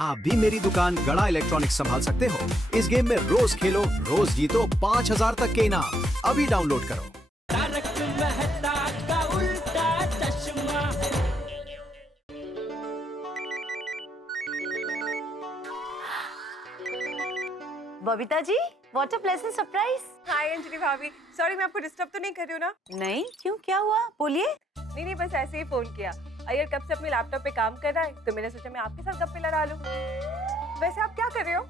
आप भी मेरी दुकान गड़ा इलेक्ट्रॉनिक्स संभाल सकते हो। इस गेम में रोज खेलो, रोज जीतो 5000 तक के इनाम। अभी डाउनलोड करो। तारक मेहता का उल्टा चश्मा। Babita ji, what a pleasant surprise. हाय अंजलि भाभी, सॉरी मैं आपको डिस्टर्ब तो नहीं कर रही हूँ ना? नहीं, क्यों, क्या हुआ, बोलिए। नहीं बस ऐसे ही फोन किया। अय्यर कब से अपने लैपटॉप पे काम कर रहा है तो मैंने सोचा मैं आपके साथ गप्पे लड़ा लूं। वैसे आप क्या कर रहे हो?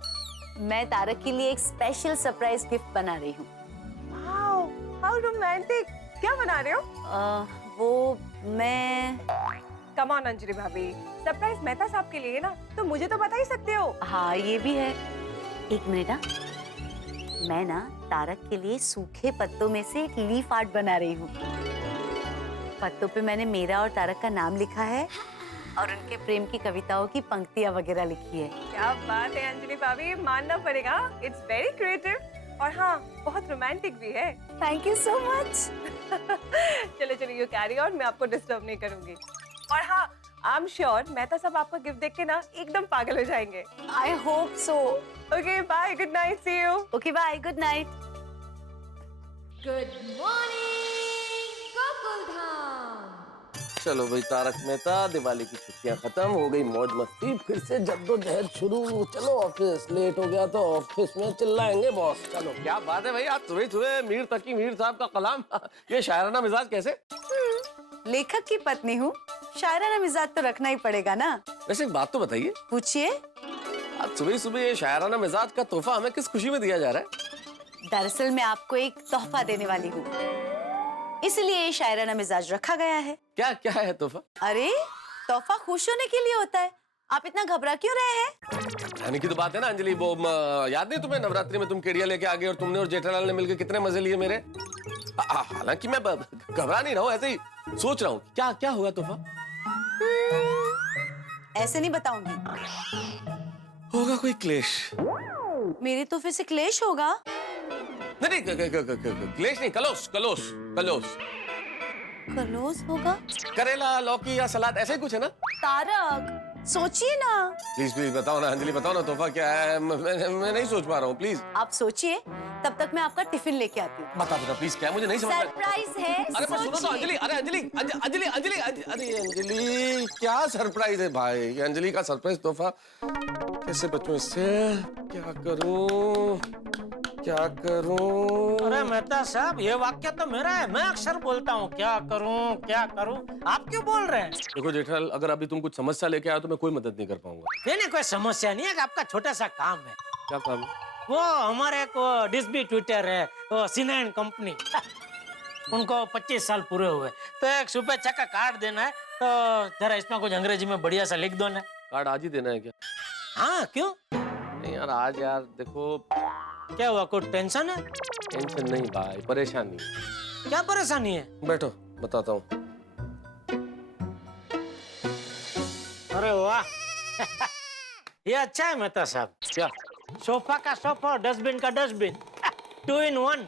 मैं तारक के लिए एक स्पेशल सरप्राइज गिफ्ट बना रही हूँ। Wow, how romantic. क्या बना रहे हो? वो मैं कम ऑन अंजलि भाभी, सरप्राइज मेहता साहब के लिए है ना, तो मुझे तो बता ही सकते हो। हाँ, ये भी है। एक मिनट ना, मैं ना तारक के लिए सूखे पत्तों में से एक लीफ आर्ट बना रही हूँ। पत्तों पे मैंने मेरा और तारक का नाम लिखा है और उनके प्रेम की कविताओं की पंक्तियां वगैरह लिखी है। क्या बात है अंजलि भाभी, मानना पड़ेगा, इट्स वेरी क्रिएटिव और हाँ बहुत रोमांटिक भी है। Thank you so much. चलो चलो यू कैरी ऑन, मैं आपको डिस्टर्ब नहीं करूंगी। और हाँ, आई एम श्योर मेहता साहब आपका गिफ्ट देख के ना एकदम पागल हो जाएंगे। I hope so. Okay bye, good night, see you. Okay bye, good night. Good morning Gokuldham. चलो भाई तारक मेहता, दिवाली की छुट्टियां खत्म हो गई, मौज मस्ती, फिर से जद्दोजहद शुरू। चलो ऑफिस, लेट हो गया तो ऑफिस में चिल्लाएंगे बॉस। चलो। क्या बात है भाई, आज सुबह सुबह मीर तकी मीर साहब का कलाम, ये शायराना मिजाज कैसे? लेखक की पत्नी हूँ, शायराना मिजाज तो रखना ही पड़ेगा ना। वैसे एक बात तो बताइए, पूछिए। आज सुबह सुबह ये शायराना मिजाज का तोहफा हमें किस खुशी में दिया जा रहा है? दरअसल मैं आपको एक तोहफा देने वाली हूँ, इसलिए ये शायराना मिजाज रखा गया है। क्या क्या है तोहफा? अरे, तोहफा खुश होने के लिए होता है, आप इतना घबरा क्यों रहे हैं? घबराने की तो बात है ना अंजलि, वो याद नहीं तुम्हें नवरात्रि में तुम केड़िया लेके आ गए और तुमने और जेठालाल ने मिलकर कितने मजे लिए मेरे। हालांकि मैं घबरा नहीं रहा हूँ, ऐसे ही सोच रहा हूँ क्या क्या होगा तोहफा। ऐसे नहीं बताऊंगी। होगा कोई क्लेश? मेरे तोहफे से क्लेश होगा? नहीं क्लेश नहीं, कलोस कलोस कलोस। कलोस होगा? करेला, लौकी या सलाद, ऐसा ही कुछ है ना? तारक, सोचिए ना। प्लीज प्लीज बताओ ना अंजलि, बताओ ना तोहफा क्या है। मैं नहीं सोच पा रहा हूँ, प्लीज आप सोचिए, तब तक मैं आपका टिफिन लेके आती हूँ। बता दो प्लीज, क्या मुझे नहीं समझ में। सरप्राइज है, अरे पर सुनो तो सोचिए। अंजलि, अरे अंजलि अंजलि अंजलि अरे अंजलि, क्या सरप्राइज है भाई, ये अंजलि का सरप्राइज तोहफा। कैसे बचूं इससे, क्या करूं क्या करूं? अरे मेहता साहब, ये वाक्य तो मेरा है, मैं अक्सर बोलता हूँ क्या करूँ क्या करूँ, आप क्यों बोल रहे हैं? देखो जेठालाल, अगर अभी तुम कुछ समस्या लेके आए तो मैं कोई मदद नहीं कर पाऊंगा। नहीं कोई समस्या नहीं है, आपका छोटा सा काम है। क्या काम? वो हमारे एक डिस्ट्रीब्यूटर है, वो सिनेन कंपनी, उनको 25 साल पूरे हुए, तो एक शुभेच्छा का कार्ड देना है, तो जरा इसमें कुछ अंग्रेजी में बढ़िया सा लिख दो ना। कार्ड आज ही देना है क्या? हाँ क्यों? नहीं यार, आज यार देखो। क्या हुआ, कोई टेंशन है? टेंशन नहीं भाई, परेशानी। क्या परेशानी है? बैठो बताता हूँ। अरे वाह ये अच्छा है मेहता साहब। क्या? सोफा का सोफा और डस्टबिन का डस्टबिन, 2 in 1।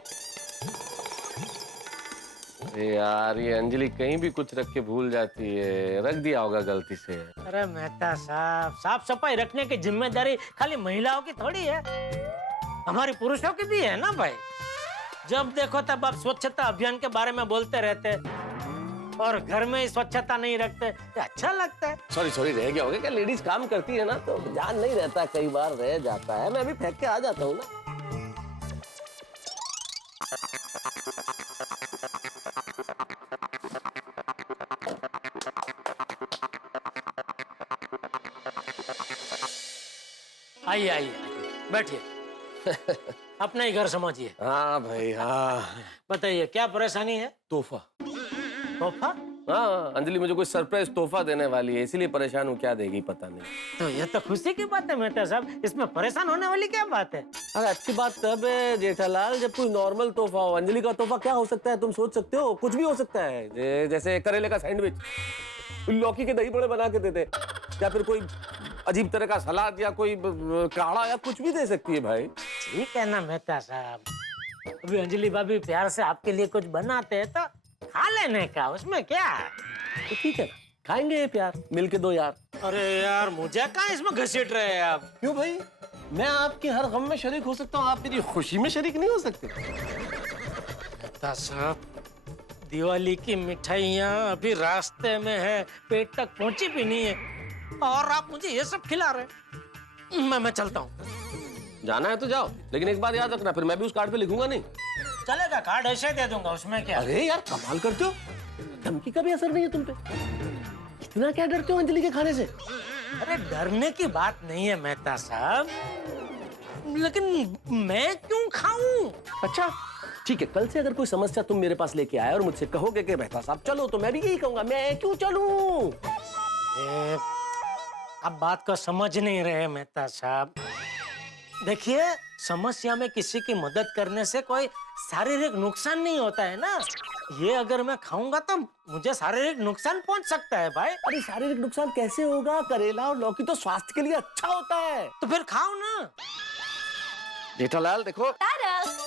अरे यार, ये अंजलि कहीं भी कुछ रख के भूल जाती है, रख दिया होगा गलती से। अरे मेहता साहब, साफ सफाई रखने की जिम्मेदारी खाली महिलाओं की थोड़ी है, हमारी पुरुषों की भी है ना भाई। जब देखो तब आप स्वच्छता अभियान के बारे में बोलते रहते और घर में ही स्वच्छता नहीं रखते, तो अच्छा लगता है। सॉरी रह गया होगा क्या? लेडीज काम करती है ना तो ध्यान नहीं रहता, कई बार रह जाता है। मैं अभी फेंक के आ जाता हूँ ना। आइए आइए बैठिए, अपना ही घर समझिए। हाँ भाई हाँ। बताइए क्या परेशानी है? तोहफा। तोहफा? हाँ, अंजलि मुझे कोई सरप्राइज तोहफा देने वाली है, इसीलिए परेशान हूँ, क्या देगी पता नहीं। तो ये तो खुशी की बात है मेहता साहब, इसमें परेशान होने वाली क्या बात है? अरे अच्छी बात तब है जेठालाल जब कोई नॉर्मल तोहफा हो। अंजलि का तोहफा क्या हो सकता है तुम सोच सकते हो? कुछ भी हो सकता है, जैसे करेले का सैंडविच, लौकी के दही बड़े बना के देते, या फिर कोई अजीब तरह का सलाद या कोई काढ़ा या कुछ भी दे सकती है भाई। ठीक है ना मेहता साहब, अभी अंजलि भाभी प्यार से आपके लिए कुछ बनाते हैं तो खा लेने का, उसमें क्या है? तो ठीक है, खाएंगे ये प्यार, मिलके दो यार। अरे यार मुझे कहाँ इसमें घसीट रहे हैं आप? क्यों भाई? मैं आपके हर गम में शरीक हो सकता हूँ, आप मेरी खुशी में शरीक नहीं हो सकते? साहब, दिवाली की मिठाइयाँ अभी रास्ते में है, पेट तक पहुंची भी नहीं है, और आप मुझे ये सब खिला रहे। मैं चलता हूँ। जाना है तो जाओ, लेकिन एक बात याद रखना, फिर मैं भी उस कार्ड पे लिखूंगा नहीं। चलेगा, कार्ड ऐसे दे दूंगा, उसमें क्या। अरे यार कमाल करते हो, धमकी का भी असर नहीं है तुम पे। इतना क्या डरते हो अंजलि के खाने से? अरे डरने की बात नहीं है मेहता साहब, लेकिन मैं क्यों खाऊं? अच्छा ठीक है, कल से अगर कोई समस्या तुम मेरे पास लेके आए और मुझसे कहोगे कि मेहता साहब चलो, तो मैं भी यही कहूंगा, मैं क्यों चलूं? आप बात को समझ नहीं रहे मेहता साहब। देखिए, समस्या में किसी की मदद करने से कोई शारीरिक नुकसान नहीं होता है ना। ये अगर मैं खाऊंगा तो मुझे शारीरिक नुकसान पहुंच सकता है भाई। अरे शारीरिक नुकसान कैसे होगा? करेला और लौकी तो स्वास्थ्य के लिए अच्छा होता है। तो फिर खाओ ना। जेठालाल देखो, तारक,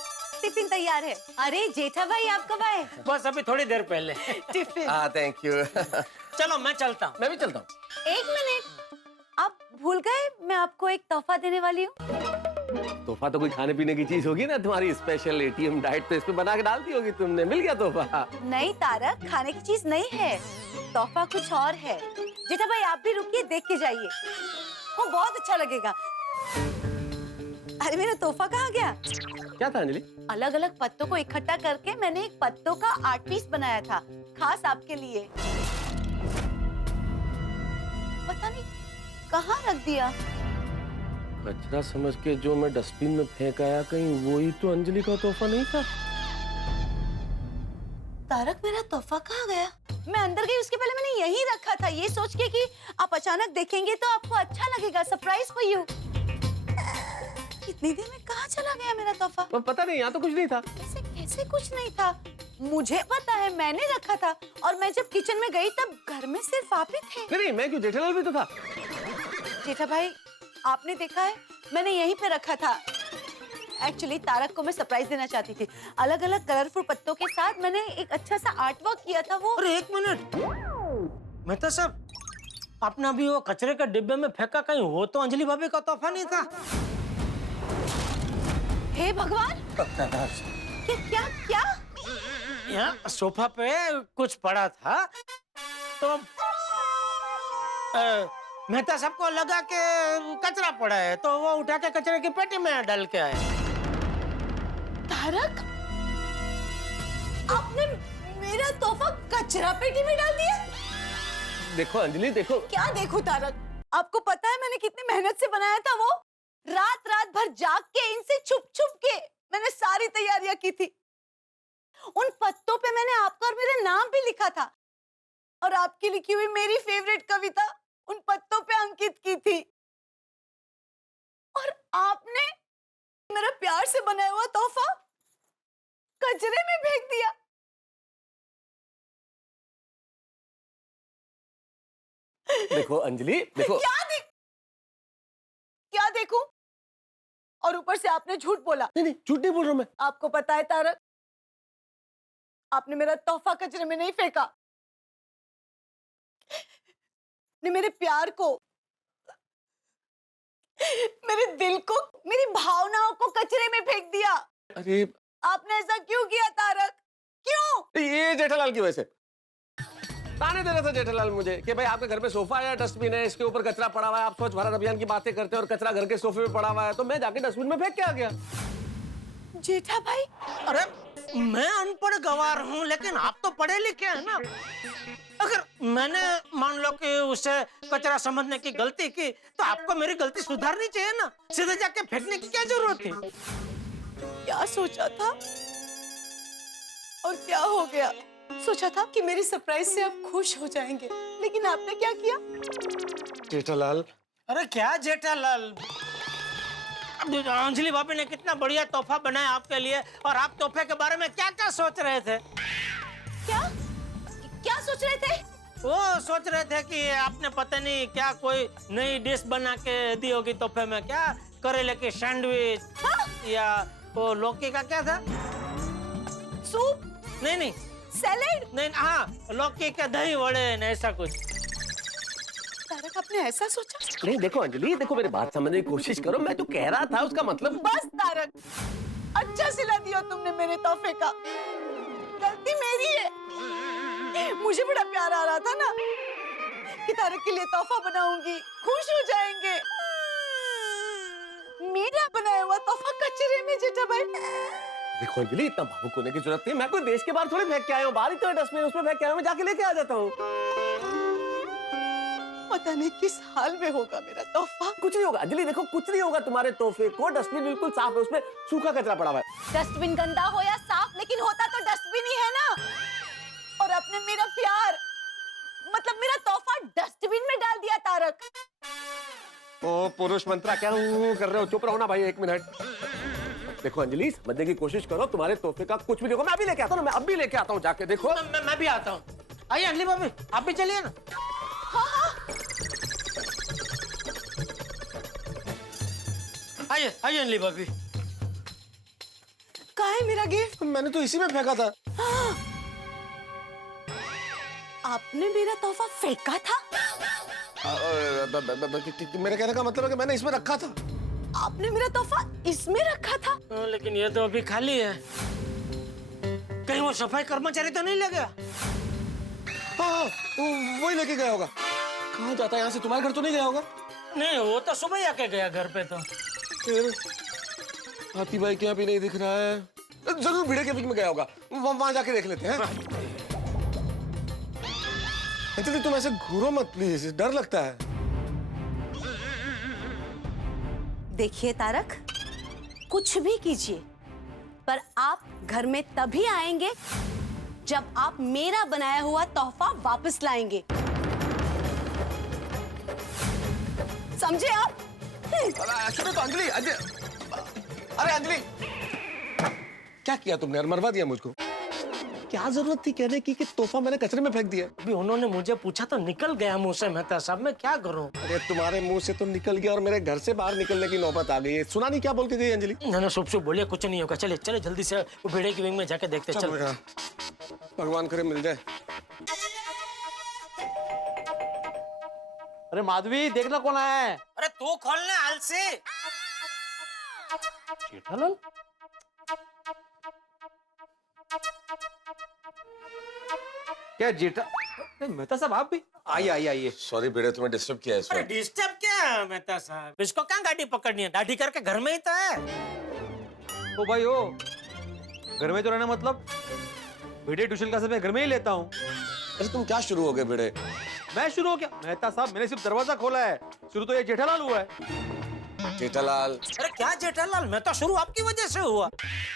टिफिन तैयार है। अरे जेठा भाई आप कब आए? बस अभी थोड़ी देर पहले। टिफिन। Thank you. चलो मैं चलता हूँ। मैं भी चलता हूँ। एक मिनट, आप भूल गए मैं आपको एक तोहफा देने वाली हूँ। तोहफा तो कोई खाने पीने की चीज होगी ना, तुम्हारी स्पेशल एटीएम डाइट पे इस पे बना के डालती होगी तुमने। मिल गया तोहफा? नहीं तारक, खाने की चीज नहीं है, तोहफा कुछ और है। जेठा भाई आप भी रुकिए, देख के जाइए, वो बहुत अच्छा लगेगा। अरे मेरा तोहफा कहाँ गया? क्या था अंजलि? अलग अलग पत्तों को इकट्ठा करके मैंने एक पत्तों का आर्ट पीस बनाया था, खास आपके लिए। पता नहीं कहाँ रख दिया। कचरा समझ के जो मैं डस्टबिन में फेंक आया, कहीं वही तो अंजलि का तोहफा नहीं था? तारक, मेरा तोहफा कहाँ गया? मैं अंदर गई उसके पहले मैंने यहीं रखा था, ये सोच के कि आप अचानक देखेंगे तो आपको अच्छा लगेगा, सरप्राइज फॉर यू। इतनी देर में कहाँ चला गया मेरा तोहफा? पता नहीं, यहाँ तो कुछ नहीं था। कैसे कैसे कुछ नहीं था? मुझे पता है, मैंने रखा था, और मैं जब किचन में गई तब घर में सिर्फ आप ही थे। नहीं, मैं क्यों, जेठालाल भी तो था। जेठा भाई, आपने देखा है, मैंने यहीं पे रखा था। एक्चुअली तारक को मैं सरप्राइज देना चाहती थी। अलग अलग कलरफुल पत्तों के साथ मैंने एक अच्छा सा आर्ट वर्क किया था। वो अरे एक मिनट मेहता साहब, आपने अभी वो कचरे के डिब्बे में फेंका, कहीं वो तो अंजलि भाभी का तोहफा नहीं था? हे भगवान, क्या क्या क्या? यहाँ सोफा पे कुछ पड़ा था, तो मेहता साहब को लगा कि कचरा पड़ा है, तो वो उठा के कचरे की पेटी में डाल के आए। तारक, आपने मेरा तोहफा कचरा पेटी में डाल दिया? देखो अंजलि, देखो। क्या देखो तारक, आपको पता है मैंने कितनी मेहनत से बनाया था वो? रात रात भर जाग के, इनसे छुप छुप के मैंने सारी तैयारियां की थी। उन पत्तों पे मैंने आपका और मेरा नाम भी लिखा था, और आपकी लिखी हुई मेरी फेवरेट कविता उन पत्तों पे अंकित की थी। और आपने मेरा प्यार से बनाया हुआ तोहफा कचरे में फेंक दिया। देखो अंजलि, देखो। क्या देखूं? और ऊपर से आपने झूठ बोला। नहीं, झूठ नहीं बोल रहा मैं। आपको पता है तारक, आपने मेरा तोहफा कचरे में नहीं फेंका, ने मेरे प्यार को, मेरे दिल को, मेरी भावनाओं को कचरे में फेंक दिया। अरे आपने ऐसा क्यों किया तारक? क्यों? ये जेठालाल की वजह से। ताने दे रहा था जेठालाल मुझे कि भाई आपके घर पे सोफा है, डस्टबिन है, इसके ऊपर कचरा पड़ा हुआ है, आप स्वच्छ भारत अभियान की बातें करते हैं और कचरा घर के सोफे पे पड़ा हुआ है, तो मैं जाके डस्टबिन में फेंक के आ गया। जेठा भाई, अरे मैं अनपढ़ गवार हूँ, लेकिन आप तो पढ़े लिखे हैं ना। अगर मैंने मान लो कि उसे कचरा समझने की गलती की, तो आपको मेरी गलती सुधारनी चाहिए ना, सीधे जाके फेंकने की क्या जरूरत थी? क्या सोचा था और क्या हो गया? सोचा था कि मेरी सरप्राइज से आप खुश हो जाएंगे, लेकिन आपने क्या किया? जेठालाल। अरे क्या जेठालाल, अंजलि भाभी ने कितना बढ़िया तोहफा बनाया आपके लिए, और आप तोहफे के बारे में क्या क्या सोच रहे थे? क्या क्या सोच रहे थे? वो सोच रहे थे कि आपने पता नहीं क्या कोई नई डिश बना के दी होगी तोहफे में, क्या करेले की सैंडविच, हाँ? या वो लौकी का क्या था, सूप? नहीं, सैलेड? नहीं, हाँ लौकी के दही वड़े, ऐसा कुछ। तारक आपने ऐसा सोचा? नहीं देखो अंजलि, देखो मेरी बात समझने की कोशिश करो। मैं जो कह रहा था उसका मतलब। बस तारक, अच्छा सिला दिया तुमने मेरे तोहफे का। गलती मेरी है। मुझे बड़ा प्यार आ रहा था ना कि तारक के लिए तोहफा बनाऊंगी, खुश हो जाएंगे। मेरा बनाया हुआ तोहफा कचरे में जेठा भाई। देखो अंजलि, इतना भावुक होने की जरूरत नहीं। मैं कोई देश के बाहर थोड़ी फेंक के आया हूँ। बाहर ही तो है डस्टबिन, उसमें फेंक के आया हूँ। मैं जाके लेके आ जाता हूँ। पता नहीं किस हाल में होगा मेरा तोहफा। कुछ नहीं होगा अंजलि, देखो कुछ नहीं होगा तुम्हारे तोहफे को। डस्टबिन बिल्कुल साफ है, उसमें सूखा कचरा पड़ा हुआ है। डस्टबिन गंदा हो या साफ, लेकिन होता तो डस्टबिन ही है ना। और आपने मेरा प्यार, मतलब मेरा तोहफा डस्टबिन में डाल दिया तारक। ओ पुरुष मंत्रा क्या कर रहे हो? चुप रहो ना भाई, 1 मिनट। देखो अंजलि, समझने की कोशिश करो। तुम्हारे तोहफे का कुछ भी नहीं होगा। मैं अभी लेके आता हूँ ना, मैं अभी लेके आता हूँ जाके। देखो मैं भी आता हूँ। आइए अंजलि भाभी, आप भी चलिए ना। आइए आइए अंजलि भाभी। कहाँ है मेरा गिफ्ट? मैंने तो इसी में फेंका था। आपने मेरा तोहफा फेंका था? मेरे कहने का मतलब है कि मैंने इसमें रखा था। आपने मेरा तोहफा इसमें रखा था? लेकिन ये तो अभी खाली है। कहीं वो सफाई कर्मचारी तो नहीं लगा? हाँ, वही लेके गया होगा। कहाँ जाता है यहाँ से? तुम्हारे घर तो नहीं गया होगा? नहीं, वो तो सुबह ही आके गया घर पे। तो हाथी भाई के यहाँ भी नहीं दिख रहा है। जरूर भिड़े के बीच में गया होगा। वहां जाके देख लेते हैं। अंजलि तुम ऐसे घूरो मत प्लीज, डर लगता है। देखिए तारक, कुछ भी कीजिए, पर आप घर में तभी आएंगे जब आप मेरा बनाया हुआ तोहफा वापस लाएंगे। समझे आप? सुनो तो अंजलि, अरे अंजलि, क्या किया तुमने? मरवा दिया मुझको। क्या जरूरत थी कहने की कि तोहफा मैंने कचरे में फेंक दिया? अभी उन्होंने मुझे पूछा तो निकल गया मुंह से। मेहता साहब, मैं क्या करूं? अरे तुम्हारे मुंह से तो निकल गया और मेरे घर से बाहर निकलने की नौबत आ गई है। सुना नहीं क्या बोल के गई अंजलि? मैंने शुभ बोलिए, कुछ नहीं होगा। चले चले जल्दी से वो भेड़े की विंग में जाके देखते। चल बेटा, भगवान करे मिल जाए। अरे माधवी, देखना कौन आया है? अरे तू खोलने आलसी। जेठालाल? क्या जेठा? मेहता साहब आप भी? आइए आइए आइए। सॉरी बेटे, तुम्हें डिस्टर्ब किया है इस अरे वक्त। डिस्टर्ब क्या है मेहता साहब? इसको कहाँ गाड़ी पकड़नी है? दाढ़ी करके घर में ही तो है। ओ भाई ओ, घर में तो रहना मतलब बेटे ट्यूशन क्लासेस में घर में ही लेता हूँ। अरे तुम क्या शुरू हो गए बेटे? मैं शुरू हो गया? मेहता साहब, मैंने सिर्फ दरवाजा खोला है। शुरू तो ये जेठालाल हुआ है। जेठालाल? अरे क्या जेठालाल, मैं तो शुरू आपकी वजह से हुआ।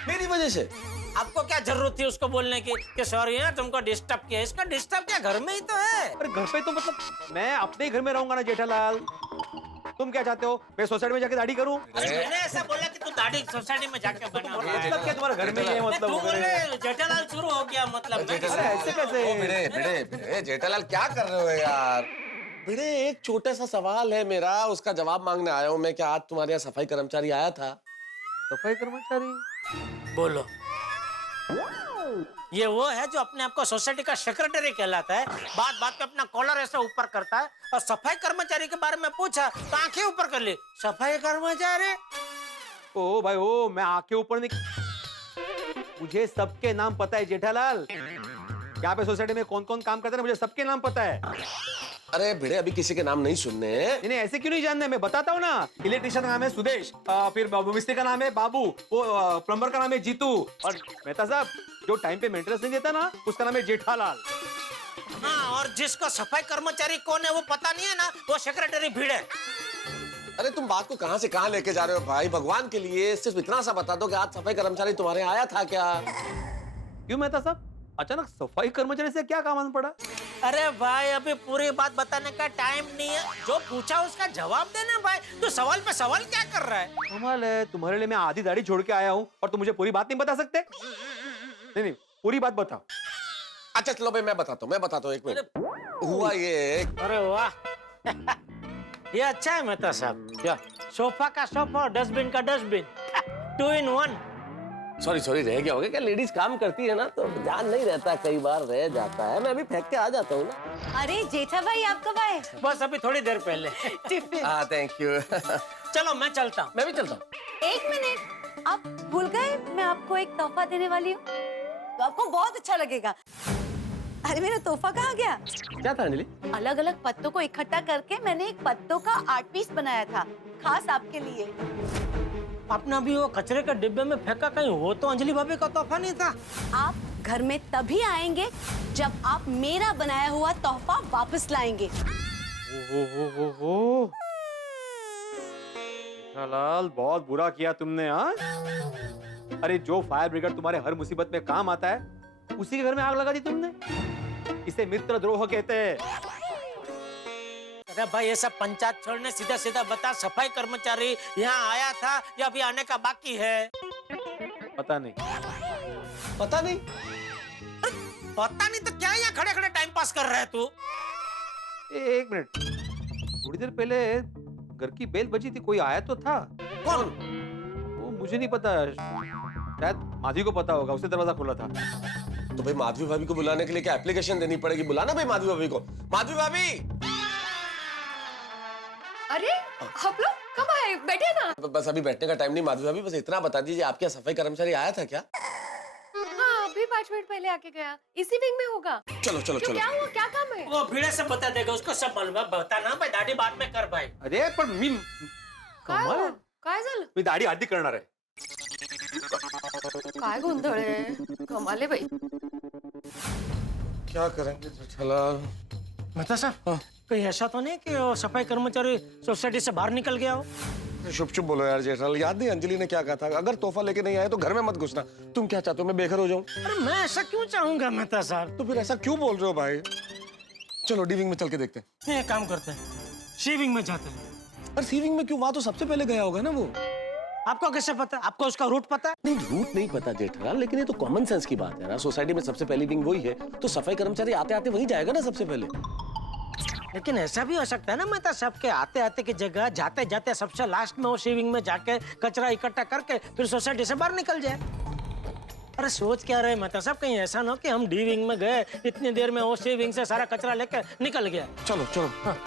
मेरी वजह से? आपको क्या जरूरत थी उसको बोलने की कि सॉरी है तुमको डिस्टर्ब किया? इसका डिस्टर्ब क्या, घर में ही तो है। अरे घर पे तो मतलब मैं अपने ही घर में रहूंगा ना जेठालाल। तुम क्या चाहते हो, मैं सोसाइटी में जाके दाढ़ी करूं? अरे मैंने ऐसा बोला कि तू दाढ़ी सोसाइटी में जाके बना। मतलब क्या तुम्हारे घर में ही है? मतलब तू बोले जेठालाल शुरू हो गया मतलब। अरे ऐसे कैसे? भिड़े जेठालाल क्या कर रहे हो यार? भिड़े, एक छोटा सा सवाल है मेरा, उसका जवाब मांगने आया हूँ मैं। क्या आज तुम्हारे यहाँ सफाई कर्मचारी आया था? सफाई कर्मचारी? बोलो। ये वो है जो अपने आप को सोसाइटी का सेक्रेटरी कहलाता है। बात बात पे अपना कॉलर ऐसा ऊपर करता है। और सफाई कर्मचारी के बारे में पूछा तो आंखें ऊपर कर ली। सफाई कर्मचारी? ओ भाई ओ, मैं आंखें ऊपर नहीं, मुझे सबके नाम पता है जेठालाल। यहाँ पे सोसाइटी में कौन कौन काम करता है मुझे सबके नाम पता है। अरे भिड़े, अभी किसी के नाम नहीं सुनने। इन्हें ऐसे क्यों नहीं जानने? मैं बताता हूँ ना। इलेक्ट्रिशियन का नाम है सुदेश, फिर मिस्त्री का नाम है बाबू, वो प्लम्बर का नाम है जीतू, और मेहता साहब जो टाइम पे मेंटेनेंस नहीं देता ना, उसका नाम है जेठालाल। हाँ, और जिसको सफाई कर्मचारी कौन है वो पता नहीं है ना, वो सेक्रेटरी भीड़ है। अरे तुम बात को कहां से कहां लेके जा रहे हो भाई? भगवान के लिए सिर्फ इतना सा बता दो कि आज सफाई कर्मचारी तुम्हारे आया था क्या? क्यों मेहता साहब, अचानक सफाई कर्मचारी से क्या काम आना पड़ा? अरे भाई, अभी पूरी बात बताने का टाइम नहीं है। जो पूछा उसका जवाब देना भाई। तो सवाल पे सवाल क्या कर रहा है? कमाल है, तुम्हारे लिए मैं आधी दाढ़ी छोड़ के आया हूँ और तुम मुझे पूरी बात नहीं बता सकते? नहीं, पूरी बात बताओ। अच्छा चलो भाई, मैं बताता हूँ। 1 मिनट। हुआ ये, अरे वाह ये अच्छा है मेहता साहब। क्या? सोफा का सोफा और डस्टबिन का डस्टबिन, 2 in 1। सॉरी रह गया होगा क्या? लेडीज काम करती है ना तो ध्यान नहीं रहता, कई बार रह जाता है। मैं अभी फेंक के आ जाता हूँ ना। अरे जेठा भाई आप कब आए? बस अभी थोड़ी देर पहले। टिफिन। हाँ थैंक यू। चलो मैं चलता हूँ। मैं भी चलता हूँ। एक मिनट, आप भूल गए मैं आपको एक तोहफा देने वाली हूँ, तो आपको बहुत अच्छा लगेगा। अरे मेरा तोहफा कहाँ गया? क्या था अंजलि? अलग अलग पत्तों को इकट्ठा करके मैंने एक पत्तों का आर्ट पीस बनाया था, खास आपके लिए। आपने अभी वो कचरे के डिब्बे में फेंका, कहीं हो तो अंजलि भाभी का तोहफा नहीं था? आप घर में तभी आएंगे जब आप मेरा बनाया हुआ तोहफा वापस लाएंगे। हो जेठालाल, बहुत बुरा किया तुमने। हाँ, अरे जो फायर ब्रिगेड तुम्हारे हर मुसीबत में काम आता है, उसी के घर में आग लगा दी तुमने। इसे मित्रद्रोह कहते हैं। अरे भाई ये सब पंचायत छोड़ने सीधा सीधा बता, सफाई कर्मचारी यहाँ आया था या अभी आने का बाकी है? पता नहीं। पता नहीं? पता नहीं तो क्या यहाँ खड़े खड़े टाइम पास कर रहे है तू? एक मिनट, थोड़ी देर पहले घर की बेल बजी थी, कोई आया तो था। कौन? वो मुझे नहीं पता, शायद माधवी को पता होगा, उसने दरवाजा खोला था। तो भाई माधवी भाभी को बुलाने के लिए क्या एप्लीकेशन देनी पड़ेगी? बुलाना भाई माधवी भाभी को। माधवी भाभी! अरे आप लोग कब आए? बैठे ना। बस अभी बैठने का टाइम नहीं माधवी भाभी, बस इतना बता दीजिए आपके यहाँ सफाई कर्मचारी आया था क्या? हाँ अभी 5 मिनट पहले आके गया, इसी विंग में होगा। चलो चलो क्यों, चलो। क्या हुआ, क्या काम है? वो भीड़े से बता देगा, उसको सब मालूम है। बता ना भाई, दाढ़ी बाद में कर भाई। अरे पर मी काय हो? काय झालं? मी दाढी आधी करणार आहे। काय गोंधळ आहे? कमाल आहे बाई। क्या करेंगे जेठालाल? मेहता साहब, कहीं ऐसा तो नहीं कि वो सफाई कर्मचारी सोसाइटी से बाहर निकल गया हो? चुप चुप बोलो यार जेठालाल, याद नहीं अंजलि ने क्या कहा था? अगर तोहफा लेके नहीं आए तो घर में मत घुसना। तुम क्या चाहते हो, मैं बेघर हो जाऊं? अरे मैं ऐसा क्यों चाहूंगा मेहता साहब? तो फिर ऐसा क्यों बोल रहे हो भाई? चलो डीविंग में चल के देखते हैं। एक काम करते हैं, शेविंग में जाते हैं। अरे सीविंग में क्यों? वहां तो सबसे पहले गया होगा ना वो। आपको कैसे पता? आपको उसका रूट पता है? नहीं रूट नहीं पता जेठालाल, लेकिन ये तो कॉमन सेंस की बात है ना। सोसाइटी में सबसे पहली विंग वही है, तो सफाई कर्मचारी आते आते वही जाएगा ना सबसे पहले। लेकिन ऐसा भी हो सकता है ना मेहता साहब के आते आते की जगह जाते जाते सबसे लास्ट में वो शेविंग में जाके कचरा इकट्ठा करके फिर सोसाइटी से बाहर निकल जाए। अरे सोच क्या रहे मेहता साहब, कहीं ऐसा ना हो कि हम डी विंग में गए, इतनी देर में वो शेविंग से सारा कचरा लेके निकल गया। चलो चलो। हाँ।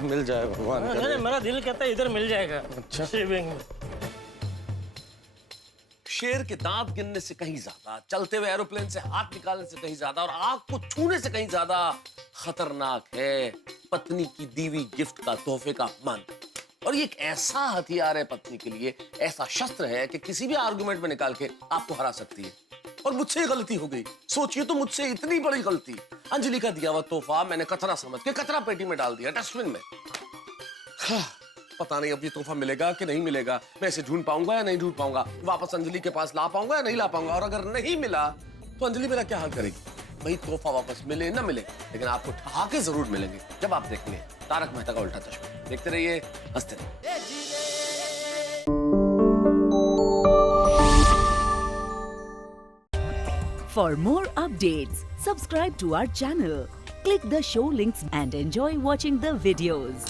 मिल जाए भगवान करे। नहीं, मेरा दिल कहता है इधर मिल जाएगा। अच्छा। शेविंग में शेर के दांत गिनने से कहीं ज्यादा, चलते हुए एरोप्लेन से हाथ निकालने से कहीं ज्यादा और आग को छूने से कहीं ज्यादा खतरनाक है पत्नी की दी हुई गिफ्ट का, तोहफे का अपमान। और ये एक ऐसा हथियार है पत्नी के लिए, ऐसा शस्त्र है कि किसी भी आर्गुमेंट में निकाल के आपको हरा सकती है। और मुझसे गलती हो गई, सोचिए तो मुझसे इतनी बड़ी गलती। अंजलि का दिया हुआ तोहफा मैंने कचरा समझ के कचरा पेटी में डाल दिया, डस्टबिन में। पता नहीं अब ये तोहफा मिलेगा कि नहीं मिलेगा, मैं इसे ढूंढ पाऊंगा या नहीं ढूंढ पाऊंगा, वापस अंजलि के पास ला पाऊंगा या नहीं ला पाऊंगा। और अगर नहीं मिला तो अंजलि मेरा क्या हाल करेगी? भाई तोहफा वापस मिले ना मिले, लेकिन आपको ठहाके जरूर मिलेंगे जब आप देखेंगे तारक मेहता का उल्टा चश्मा। देखते रहिए, हंसते रहिए। For more updates, subscribe to our channel, click the show links and enjoy watching the videos.